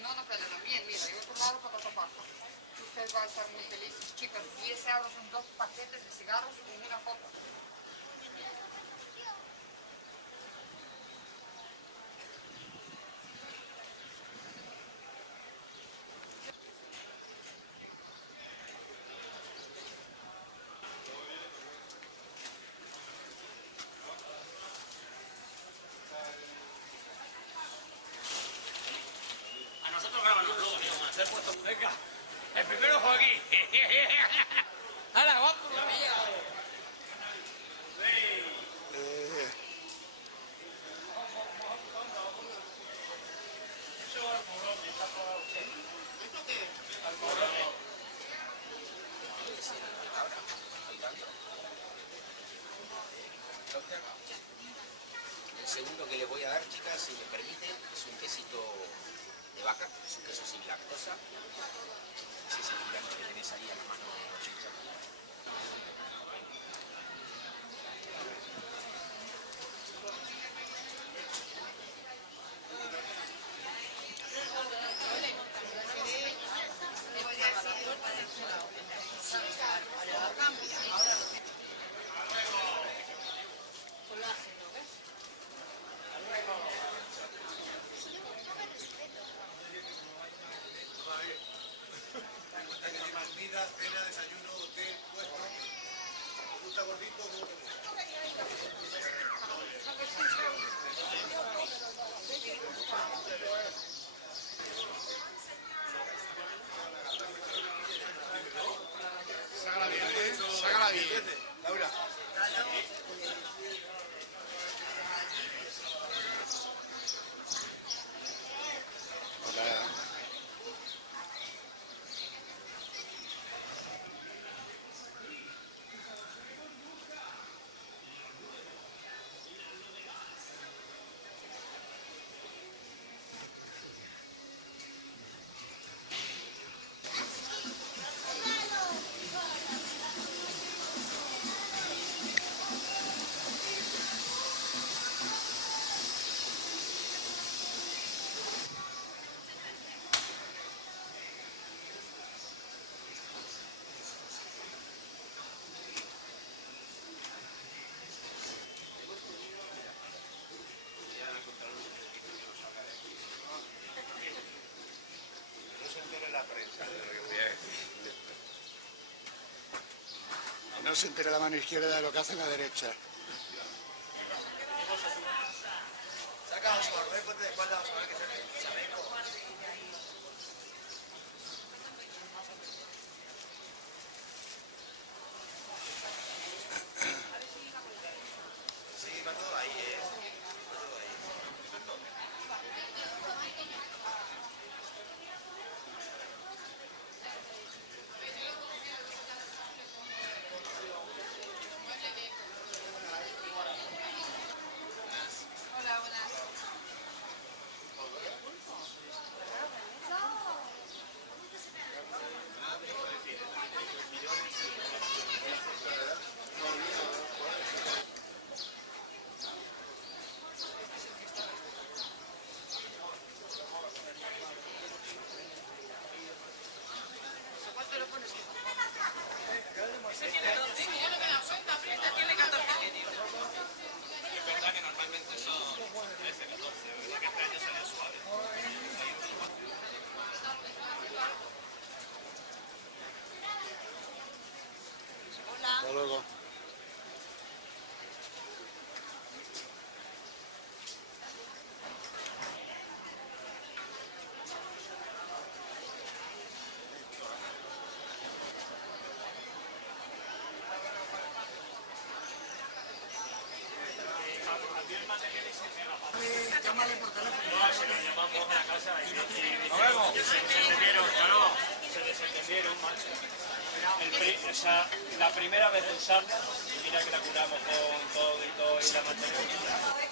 si no, no perderán bien. Mira, y otro lado para otra parte. Usted va a estar muy feliz. Chicas, 10 euros son 2 paquetes de cigarros con una copa. A nosotros grábanos luego, amigo, con hacer puesto. Venga, el primero fue aquí. ¡Hala, vamos! El segundo que les voy a dar, chicas, si me permiten, es un quesito de vaca, es un queso sin lactosa. Ese es el gigante que tenés ahí a la mano, chicha. Comida, cena, desayuno, hotel, puesto. ¿Te gusta gordito? Sácala bien, ¿eh? Sácala bien. Laura. No se entere la prensa de lo que voy a decir. No se entere la mano izquierda de lo que hace la derecha. Saca a Oscar, ve ponte de espalda a Oscar, que se ve. Sí, va todo ahí, va todo ahí. Hola, buenas. ¿Cuánto lo pones tú? Ese tiene 12. Yo no me da cuenta, pero este tiene 14 medios. Es verdad que normalmente son 13, 14, ¿verdad? Que este año salió suave. Hasta luego. Llámale por teléfono. No, si nos llamamos a la casa y se desentendieron, claro, se desentendieron, macho. O sea, la primera vez de usarla, mira que la curamos con todo y la mantenemos.